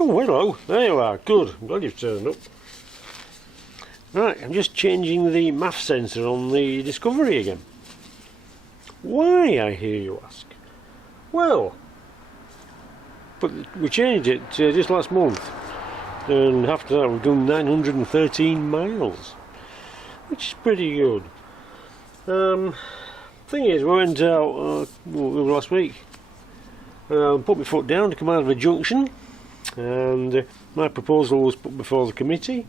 Oh, hello. There you are. Good. I'm glad you've turned up. Right, I'm just changing the MAF sensor on the Discovery again. Why, I hear you ask? Well, but we changed it just last month, and after that we've done 913 miles, which is pretty good. Thing is, we went out last week. Put my foot down to come out of a junction, and my proposal was put before the committee.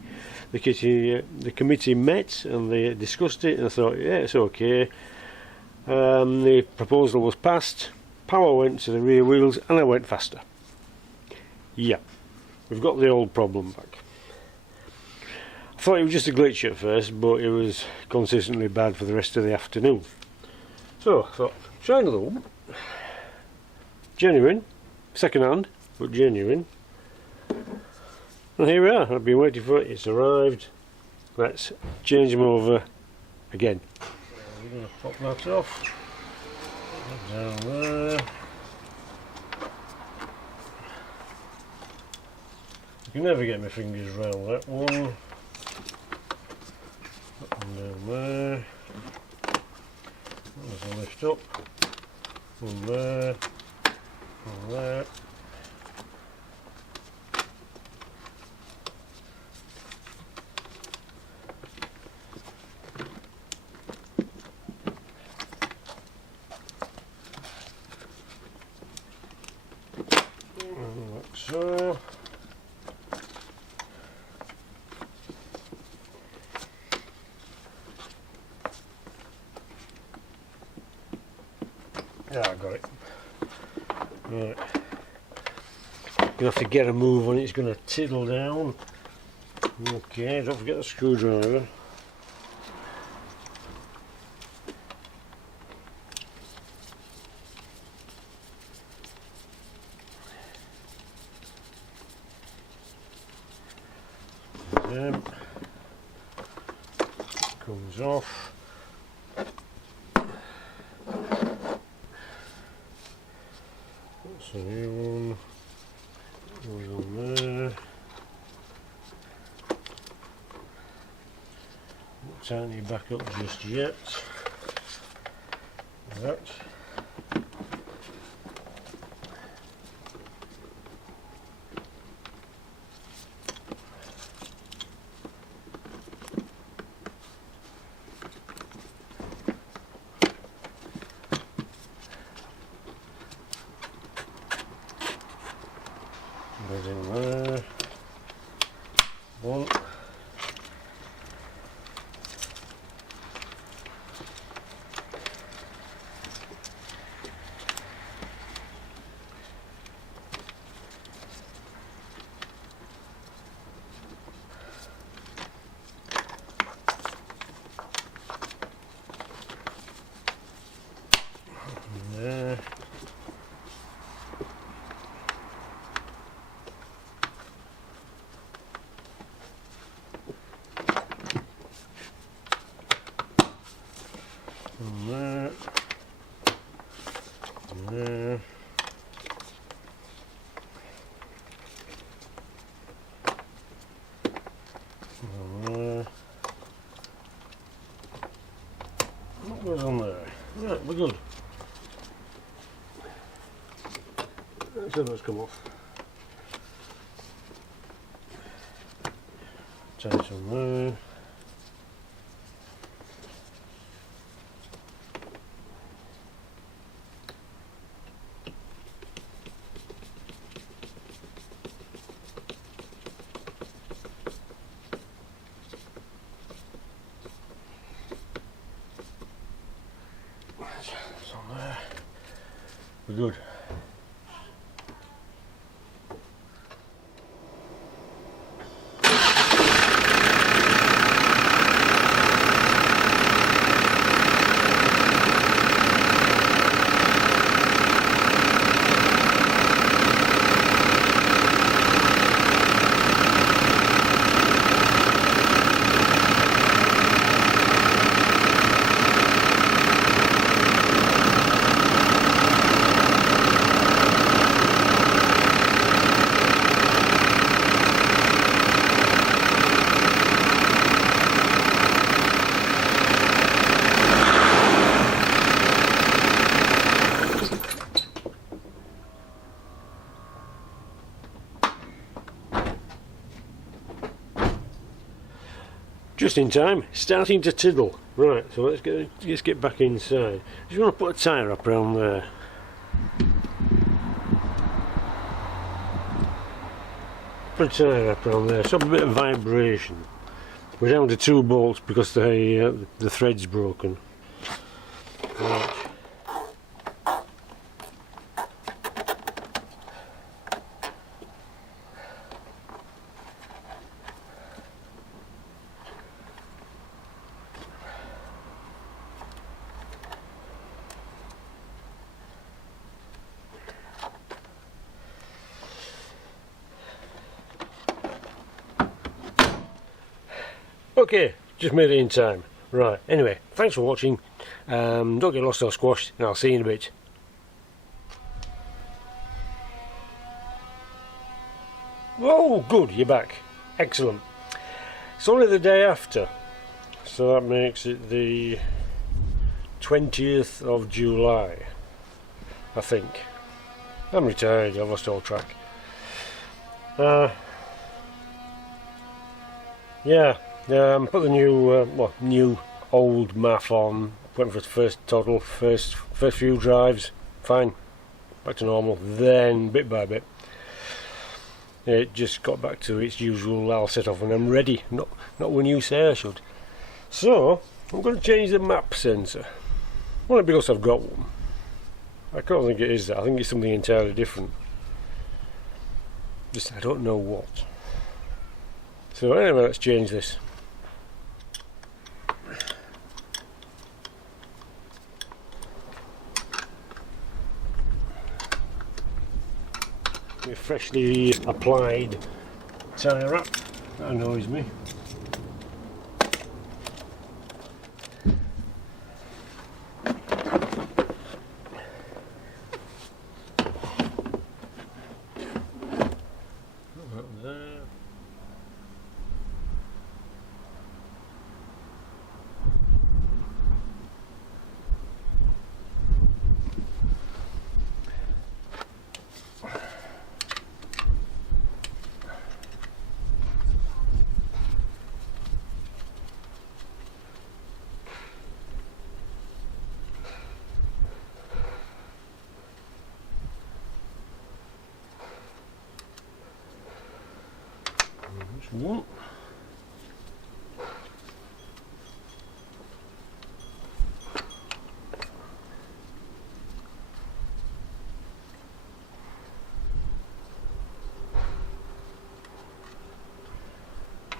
The committee met and they discussed it, and I thought, yeah, it's okay. The proposal was passed, power went to the rear wheels, and I went faster. Yeah, we've got the old problem back. I thought it was just a glitch at first, but it was consistently bad for the rest of the afternoon. So I thought, try another one. Genuine, second hand, but genuine. And here we are, I've been waiting for it, it's arrived. Let's change them over again. We're going to pop that off. Down there. I can never get my fingers around that one. That one down there. There's a lift up. One there. One there. Like so. Yeah, I got it. Right. Gonna have to get a move on it, it's gonna tiddle down. Okay, don't forget the screwdriver. Comes off. That's a new one. Goes on there. Not tighten it back up just yet. That. Goes in there. One. There. And there. And there. And there. What goes on there? Right, we're good. Let's have those come off. Tight on there. That's on there. We're good. Just in time, starting to tiddle. Right, so let's get back inside. Just want to put a tyre up around there. Put a tyre up around there, so a bit of vibration. We're down to 2 bolts because the thread's broken. Right. Okay, just made it in time. Right, anyway, thanks for watching. Don't get lost or squashed, and I'll see you in a bit. Oh, good, you're back. Excellent. It's only the day after, so that makes it the 20th of July, I think. I'm retired, I've lost all track. Yeah. Put the new old MAF on. Went for the first toddle, first few drives, fine, back to normal. Then bit by bit, it just got back to its usual. I'll set off when I'm ready, not when you say I should. So I'm going to change the map sensor. Well, because I've got one. I can't think it is that. I think it's something entirely different. Just I don't know what. So anyway, let's change this. A freshly applied tyre wrap, that annoys me. There. One.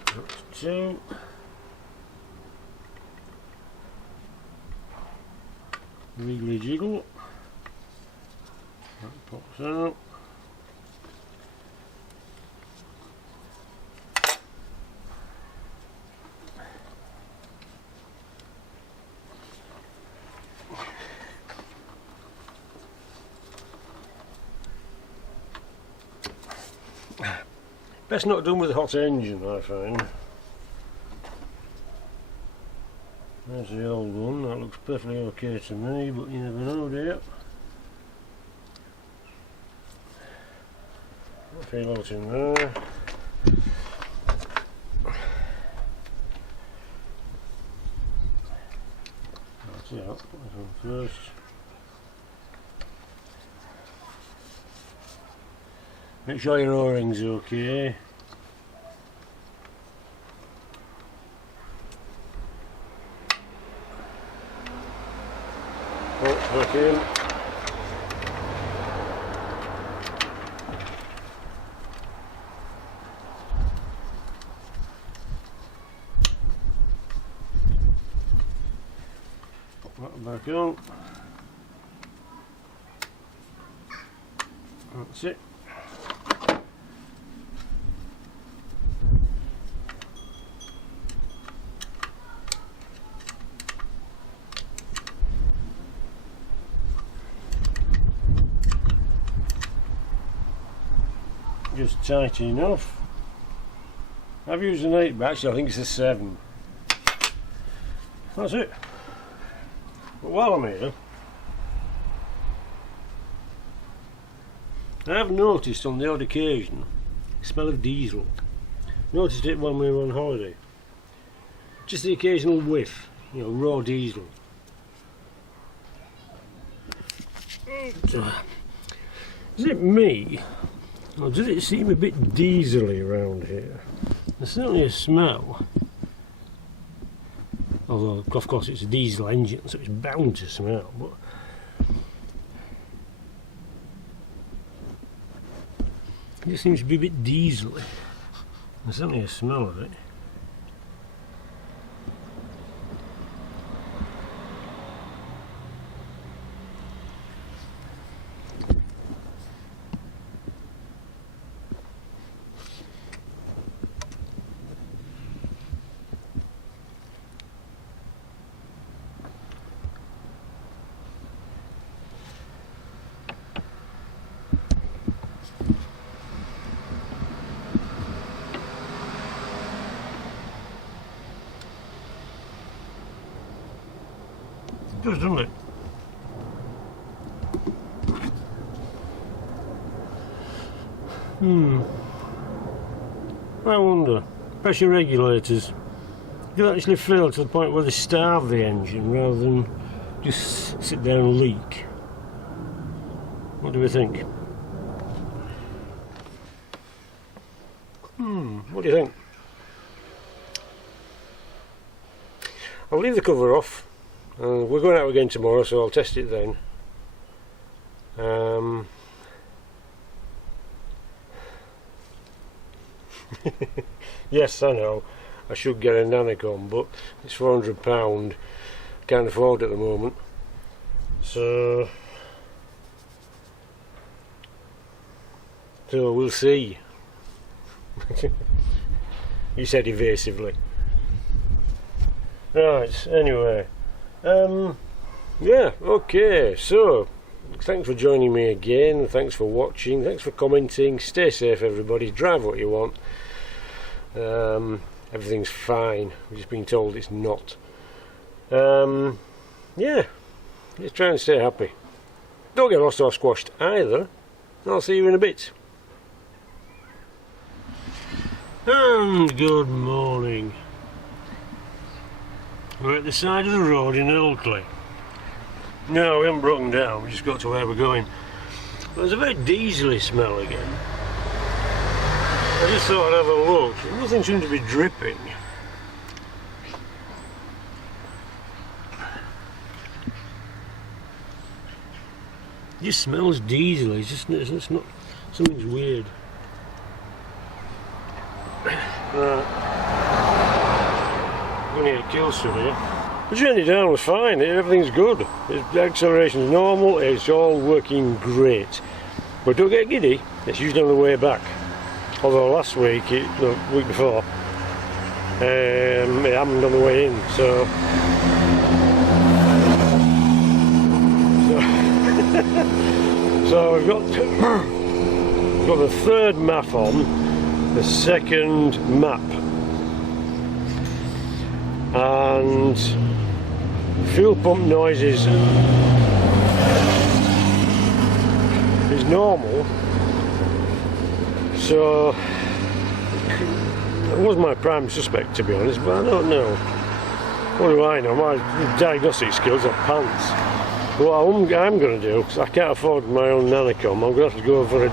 That's 2. Wiggly jiggle. That pops out. Best not done with a hot engine, I find. There's the old one, that looks perfectly okay to me, but you never know, do you? I feel out in there. That's it, that's one first. Make sure your O-ring's okay. Oh, back in. Pop that back on. That's it. Just tight enough. I've used an 8, but actually I think it's a 7. That's it. But while I'm here, I have noticed on the odd occasion the smell of diesel. Noticed it when we were on holiday. just the occasional whiff, you know, raw diesel. Is it me, or does it seem a bit diesely around here? There's certainly a smell. Although, of course, it's a diesel engine, so it's bound to smell. But it just seems to be a bit diesely. There's certainly a smell of it. It does, doesn't it? I wonder, pressure regulators, do actually fail to the point where they starve the engine rather than just sit there and leak? What do we think? What do you think? I'll leave the cover off. We're going out again tomorrow, so I'll test it then. Yes, I know, I should get a Nanocom, but it's £400. Can't afford it at the moment. So we'll see. You said evasively. Right, anyway. Yeah, okay, so thanks for joining me again, thanks for watching, thanks for commenting. Stay safe everybody, drive what you want. Everything's fine, we're just being told it's not. Yeah, just try and stay happy. Don't get lost or squashed either. I'll see you in a bit. And good morning. We're at the side of the road in Ulez. No, we haven't broken down, we just got to where we're going. There's a very diesely smell again. I just thought I'd have a look. Nothing seems to be dripping. It just smells diesely, it's not, something's weird. I'm going to kill some here. The journey down was fine, everything's good. The acceleration's normal, it's all working great. But don't get giddy, it's usually on the way back. Although last week, the week before, it happened on the way in, so we've got the third MAF on, the second map. And fuel pump noises is normal, so it was my prime suspect, to be honest, but I don't know. What do I know? My diagnostic skills are pants. What I'm going to do, because I can't afford my own Nanocom, I'm going to have to go for a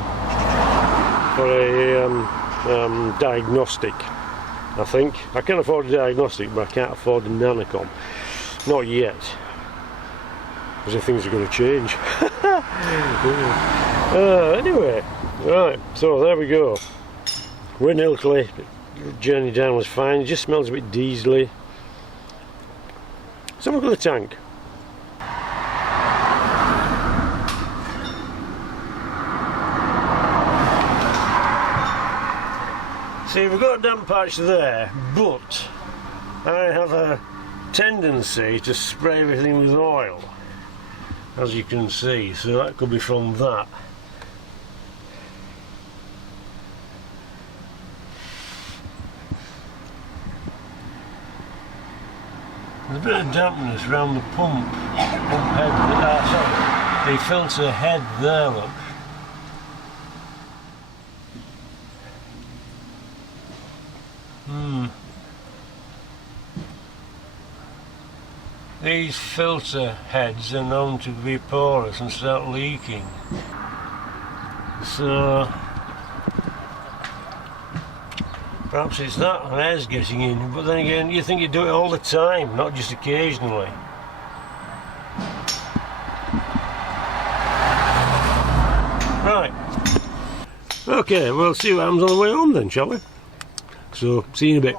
diagnostic. I think. I can afford a diagnostic, but I can't afford a Nanocom. Not yet. Because if things are going to change. Anyway, right, so there we go. We're in Ulez. Journey down was fine. It just smells a bit diesely. Let's have a look at the tank. See, we've got a damp patch there, but I have a tendency to spray everything with oil, as you can see, so that could be from that. There's a bit of dampness around the pump head, the filter head there, look. these filter heads are known to be porous and start leaking. So perhaps it's that and air's getting in, but then again you think you do it all the time, not just occasionally. Right. Okay, we'll see what happens on the way home then, shall we? So, see you in a bit.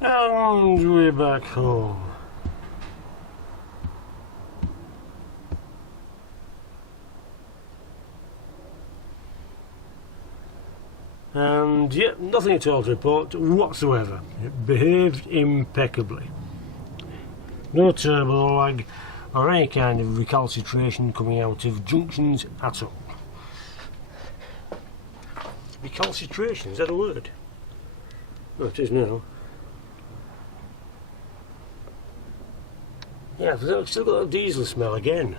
And we're back home. And yeah, nothing at all to report whatsoever. It behaved impeccably. No turbo lag or any kind of recalcitration coming out of junctions at all. Recalcitration, is that a word? Oh, it is now. Yeah, I've still got that diesel smell again.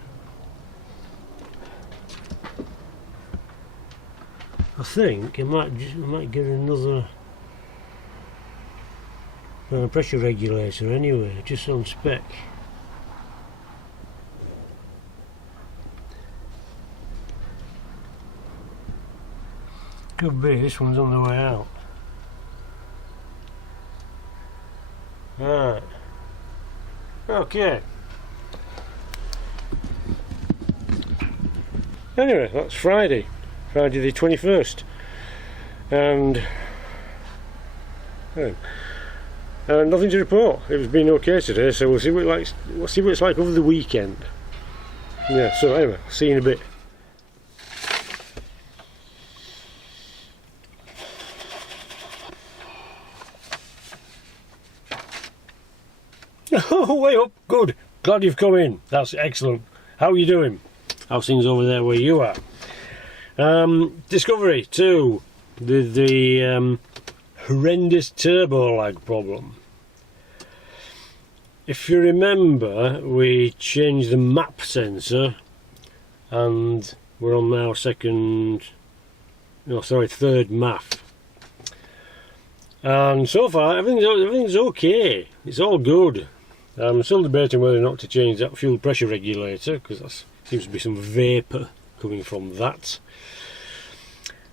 I think I might get another pressure regulator anyway, just on spec. Could be this one's on the way out. Right. Okay. Anyway, that's Friday the 21st, and nothing to report. It's been okay today, so we'll see what it's like over the weekend. Yeah. So anyway, see you in a bit. Oh, way up. Good. Glad you've come in. That's excellent. How are you doing? How's things over there where you are? Discovery 2. The horrendous turbo lag problem. If you remember, we changed the MAF sensor, and we're on now third MAF. And so far, everything's okay. It's all good. I'm still debating whether or not to change that fuel pressure regulator, because there seems to be some vapour coming from that.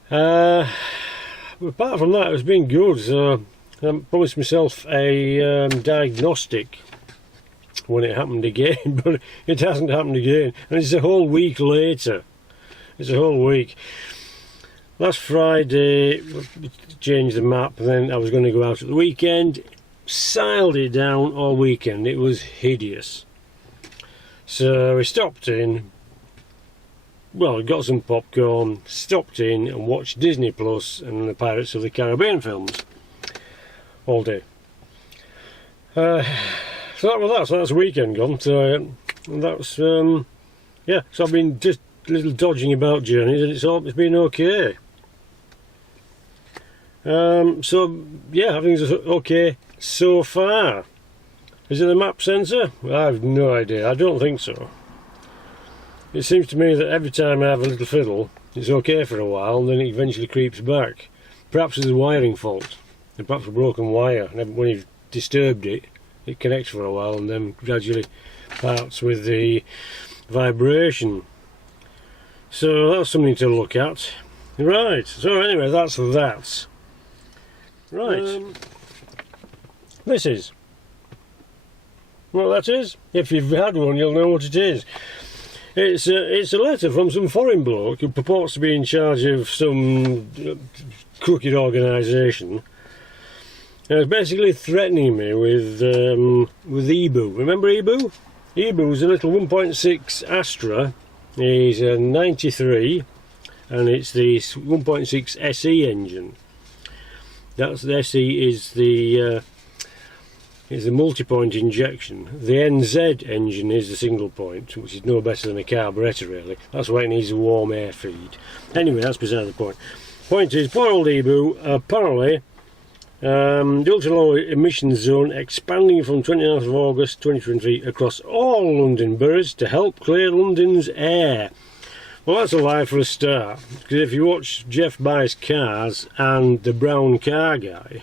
But apart from that, it's been good. So I promised myself a diagnostic when it happened again, but it hasn't happened again, and it's a whole week later. It's a whole week. Last Friday, we changed the map, and then I was going to go out at the weekend. Siled it down all weekend. It was hideous. So we stopped in, well, got some popcorn, stopped in and watched Disney Plus and the Pirates of the Caribbean films all day. So that was that. So that's a weekend gone. So that's yeah. So I've been just a little dodging about journeys, and it's been okay. So yeah, everything's okay so far. Is it the map sensor? I have no idea. I don't think so. It seems to me that every time I have a little fiddle, it's okay for a while, and then it eventually creeps back. Perhaps it's a wiring fault, and perhaps a broken wire, and when you've disturbed it, it connects for a while and then gradually parts with the vibration. So that's something to look at. Right, so anyway, that's that. Right. This is what that is. If you've had one, you'll know what it is. It's a letter from some foreign bloke who purports to be in charge of some crooked organisation. It's basically threatening me with Ebu. Remember Ebu? Ebu's a little 1.6 Astra. He's a 93, and it's the 1.6 SE engine. That's the SE is the multi-point injection. The NZ engine is the single point, which is no better than a carburettor really. That's why it needs a warm air feed. Anyway, that's beside the point. Point is, poor old Ebu, apparently, the ultra-low emissions zone expanding from 29th of August 2023 across all London boroughs to help clear London's air. Well, that's a lie for a start, because if you watch Jeff Buys Cars and the Brown Car Guy,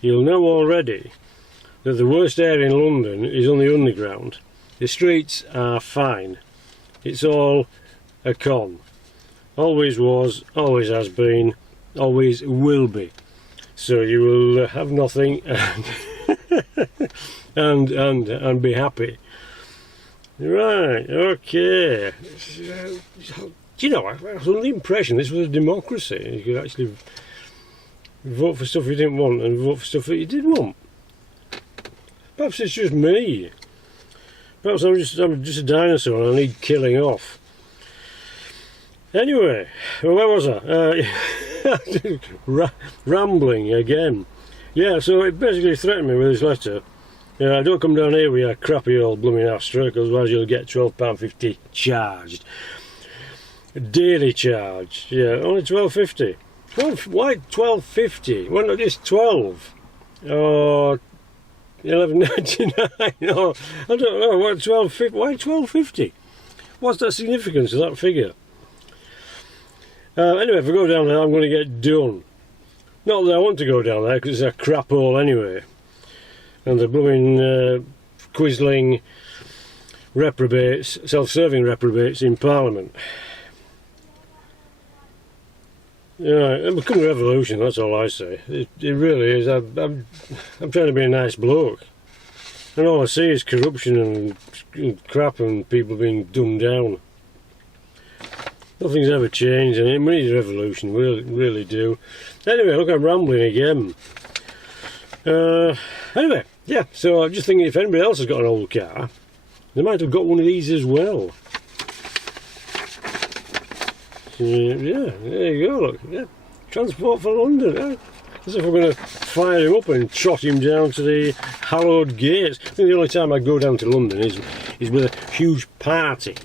you'll know already that the worst area in London is on the underground. The streets are fine. It's all a con. Always was, always has been, always will be. So you will have nothing and be happy. Right, okay. Do you know, I was under the impression this was a democracy. You could actually vote for stuff you didn't want and vote for stuff that you did want. Perhaps it's just me. Perhaps I'm just a dinosaur and I need killing off. Anyway, well, where was I? Rambling again. Yeah, so it basically threatened me with this letter. Don't come down here with your crappy old blooming Astra, because otherwise you'll get £12.50 charged. Daily charge. Yeah, only £12.50. Why £12.50? Why not just 12? Or £11.99? No, I don't know. What £12.50? Why £12.50? What's the significance of that figure? Anyway, if I go down there, I'm going to get done. Not that I want to go down there, because it's a crap hole anyway. And the blooming quizzling reprobates, self-serving reprobates in Parliament. Yeah, it become a revolution, that's all I say. It really is. I'm trying to be a nice bloke. And all I see is corruption and crap and people being dumbed down. Nothing's ever changed, and we need a revolution, we really do. Anyway, look, I'm rambling again. Anyway, yeah, so I'm just thinking if anybody else has got an old car, they might have got one of these as well. Yeah, there you go, look. Yeah. Transport for London. Yeah. As if we're going to fire him up and trot him down to the hallowed gates. I think the only time I go down to London is with a huge party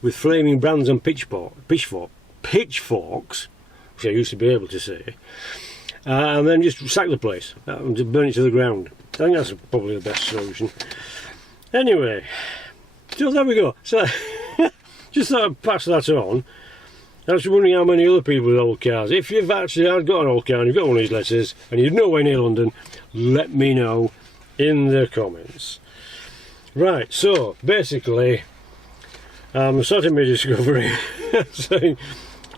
with flaming brands and pitchforks, which I used to be able to say, and then just sack the place and just burn it to the ground. I think that's probably the best solution. Anyway, so there we go. So just thought I'd pass that on. I was wondering how many other people with old cars. If you've actually got an old car and you've got one of these letters and you're nowhere near London, let me know in the comments. Right, so basically I'm starting my discovery saying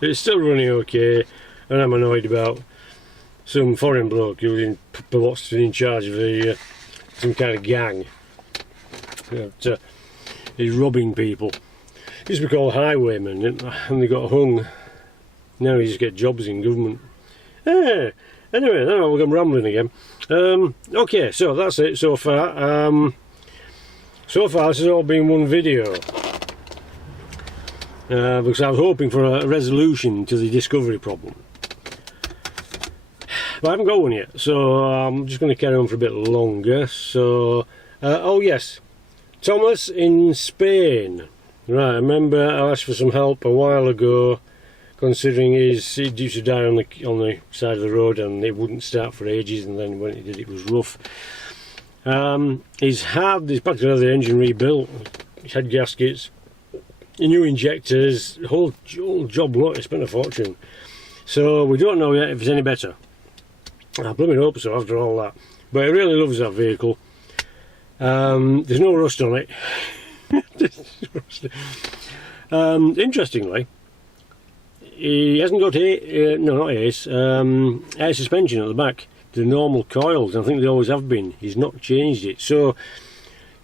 it's still running okay, and I'm annoyed about some foreign bloke who's in charge of some kind of gang that is robbing people. Used to be called highwaymen, and they got hung. Now you just get jobs in government. Anyway, I'm rambling again. Okay, so that's it so far. So far this has all been one video. Because I was hoping for a resolution to the discovery problem. But I haven't got one yet, so I'm just going to carry on for a bit longer. So, oh yes, Thomas in Spain. Right, I remember I asked for some help a while ago, considering he used to die on the side of the road and it wouldn't start for ages, and then when it did it was rough. He's back to have the engine rebuilt, he's had gaskets, new injectors, whole job lot. He spent a fortune. So we don't know yet if it's any better. I blooming hope so after all that. But he really loves that vehicle. There's no rust on it. Interestingly, he hasn't got air suspension at the back. The normal coils, I think they always have been. He's not changed it. So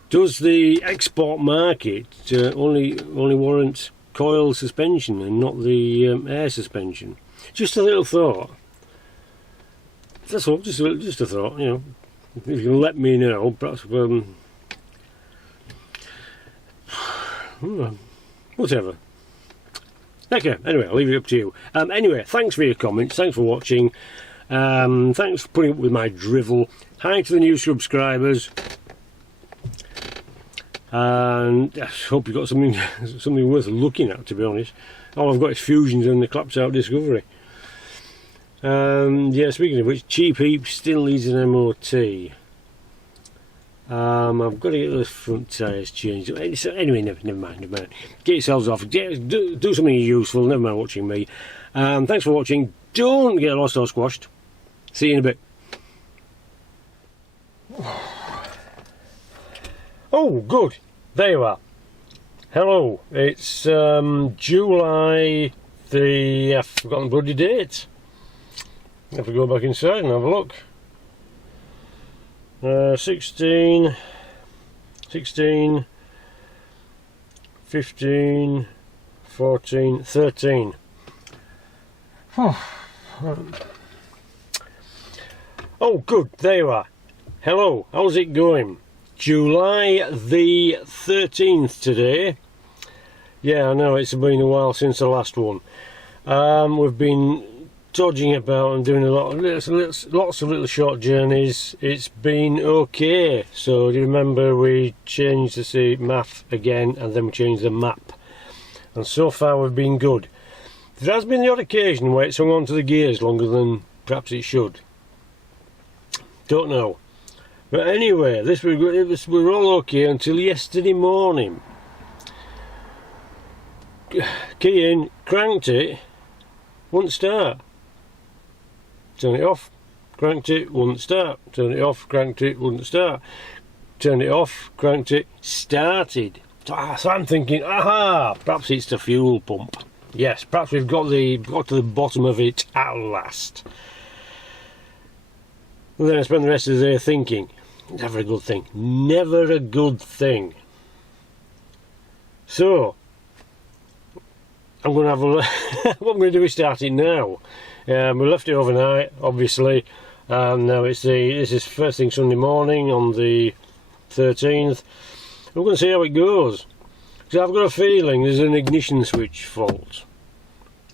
does the export market only warrant coil suspension and not the air suspension? Just a little thought. That's all. Just a thought. You know, if you can let me know, perhaps. Whatever. Okay, anyway, I'll leave it up to you. Anyway, thanks for your comments, thanks for watching, thanks for putting up with my drivel. Hi to the new subscribers, and I hope you got something worth looking at, to be honest. All I've got is Fusions and the clapped out Discovery. Yeah, speaking of which, Cheap Heap still needs an MOT. I've got to get those front tyres changed. Anyway, never mind. Get yourselves off. Do something useful. Never mind watching me. Thanks for watching. Don't get lost or squashed. See you in a bit. Oh, good. There you are. Hello. It's July the... I've forgotten the bloody date. I have to go back inside and have a look. 16, 15, 14, 13. Oh, good. There you are. Hello. How's it going? July the 13th today. Yeah, I know it's been a while since the last one. We've been dodging about and doing lots of little short journeys. It's been okay. So do you remember we changed the MAF again and then we changed the map? And so far we've been good. There has been the odd occasion where it's hung on to the gears longer than perhaps it should. Don't know. But anyway, we were all okay until yesterday morning. Key in, cranked it, wouldn't start. Turn it off, cranked it, wouldn't start. Turn it off, cranked it, wouldn't start. Turn it off, cranked it, started. So I'm thinking, aha, perhaps it's the fuel pump. Yes, perhaps we've got to the bottom of it at last. And then I spent the rest of the day thinking, never a good thing, never a good thing. So I'm going to have what I'm going to do is start it now. We left it overnight, obviously, and now this is first thing Sunday morning on the 13th. We're going to see how it goes. So I've got a feeling there's an ignition switch fault.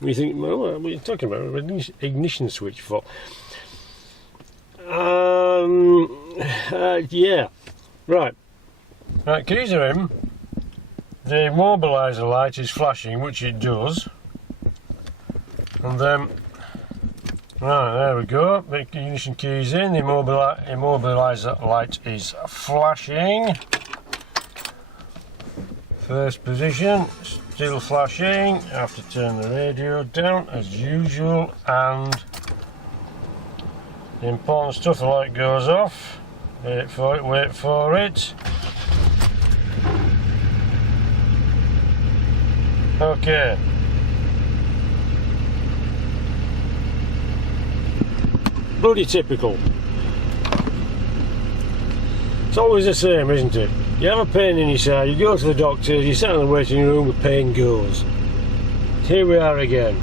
You think, well, what are you talking about? Ignition switch fault? Yeah. Right, keys are in. The immobiliser light is flashing, which it does. And then, right, there we go. The ignition key's in. The immobiliser light is flashing. First position, still flashing. I have to turn the radio down as usual, and the important stuff, the light goes off. Wait for it, wait for it. Okay. Bloody typical. It's always the same, isn't it? You have a pain in your side, you go to the doctor, you sit in the waiting room, the pain goes. Here we are again.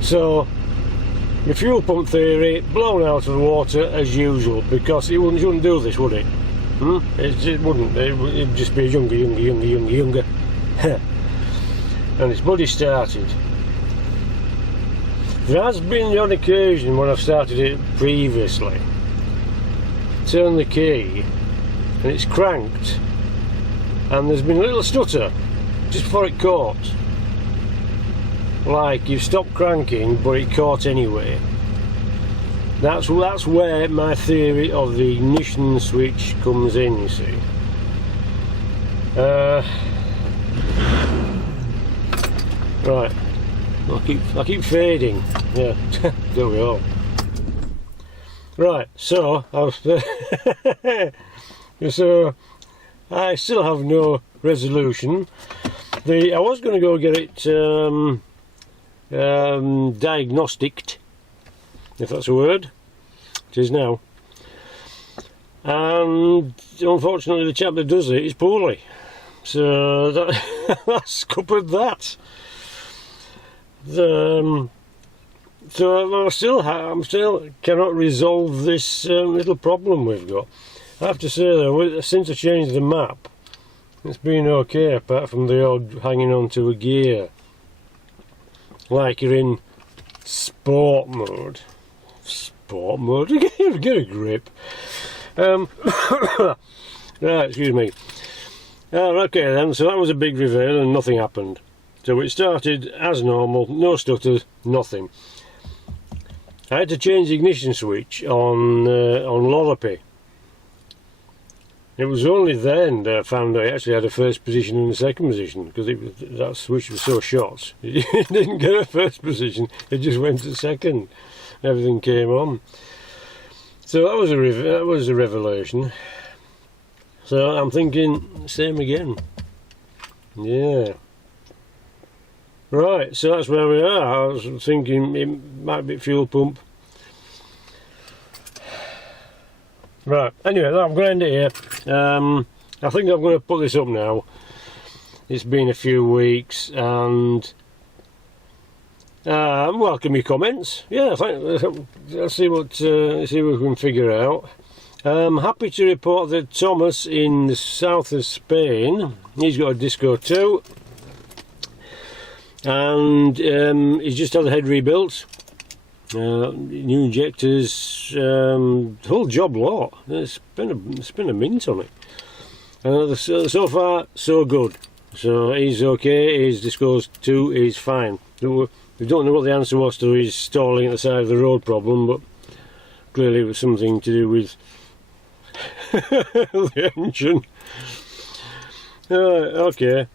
So, the fuel pump theory, blown out of the water as usual, because it wouldn't do this, would it? It wouldn't. It'd just be younger. And it's bloody started. There has been the odd occasion when I've started it previously. Turn the key, and it's cranked, and there's been a little stutter just before it caught. Like you've stopped cranking, but it caught anyway. That's where my theory of the ignition switch comes in, you see. Right, I keep fading. Yeah, there we are. Right, so so I still have no resolution. I was going to go get it diagnosticked, if that's a word. It is now. And unfortunately, the chap that does it is poorly. So that's scuppered that. So I still cannot resolve this little problem we've got. I have to say though, since I changed the map, it's been okay, apart from the odd hanging on to a gear. Like you're in sport mode. Sport mode? Get a grip. Right, excuse me. Okay then, so that was a big reveal and nothing happened. So it started as normal, no stutters, nothing. I had to change the ignition switch on Lollopy. It was only then that I found I actually had a first position and a second position, because that switch was so short. It didn't get a first position, it just went to second. Everything came on. So that was a revelation. So I'm thinking same again. Yeah. Right, so that's where we are. I was thinking it might be fuel pump. Right, anyway, I'm going to end it here. I think I'm going to put this up now. It's been a few weeks, and welcome your comments. Yeah, let's see what we can figure out. I'm happy to report that Thomas in the south of Spain, he's got a Disco too, and he's just had the head rebuilt. New injectors, whole job lot. It's been a mint on it. So far, so good. So he's okay. His Disco's 2 is fine. We don't know what the answer was to his stalling at the side of the road problem, but clearly it was something to do with the engine. Okay.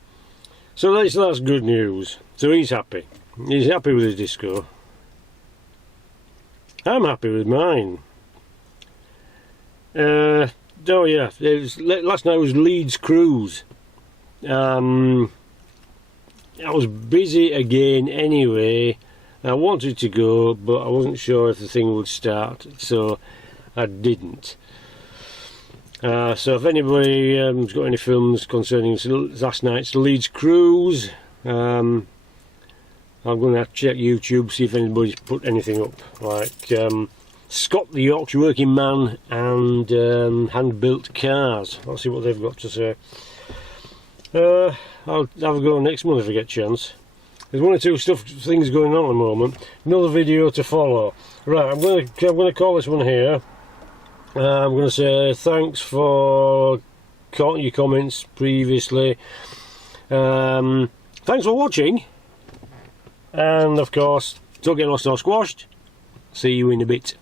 So that's good news. So he's happy. He's happy with his Disco. I'm happy with mine. Oh yeah, last night was Leeds cruise. I was busy again anyway. I wanted to go, but I wasn't sure if the thing would start, so I didn't. So if anybody has got any films concerning last night's Leeds cruise, I'm going to have to check YouTube, see if anybody's put anything up, like Scott the Yorkshire Working Man and hand-built cars. I'll see what they've got to say. I'll have a go next month if I get a chance. There's one or two things going on at the moment. Another video to follow. Right, I'm going to call this one here. I'm going to say thanks for your comments previously. Thanks for watching. And of course, don't get lost or squashed. See you in a bit.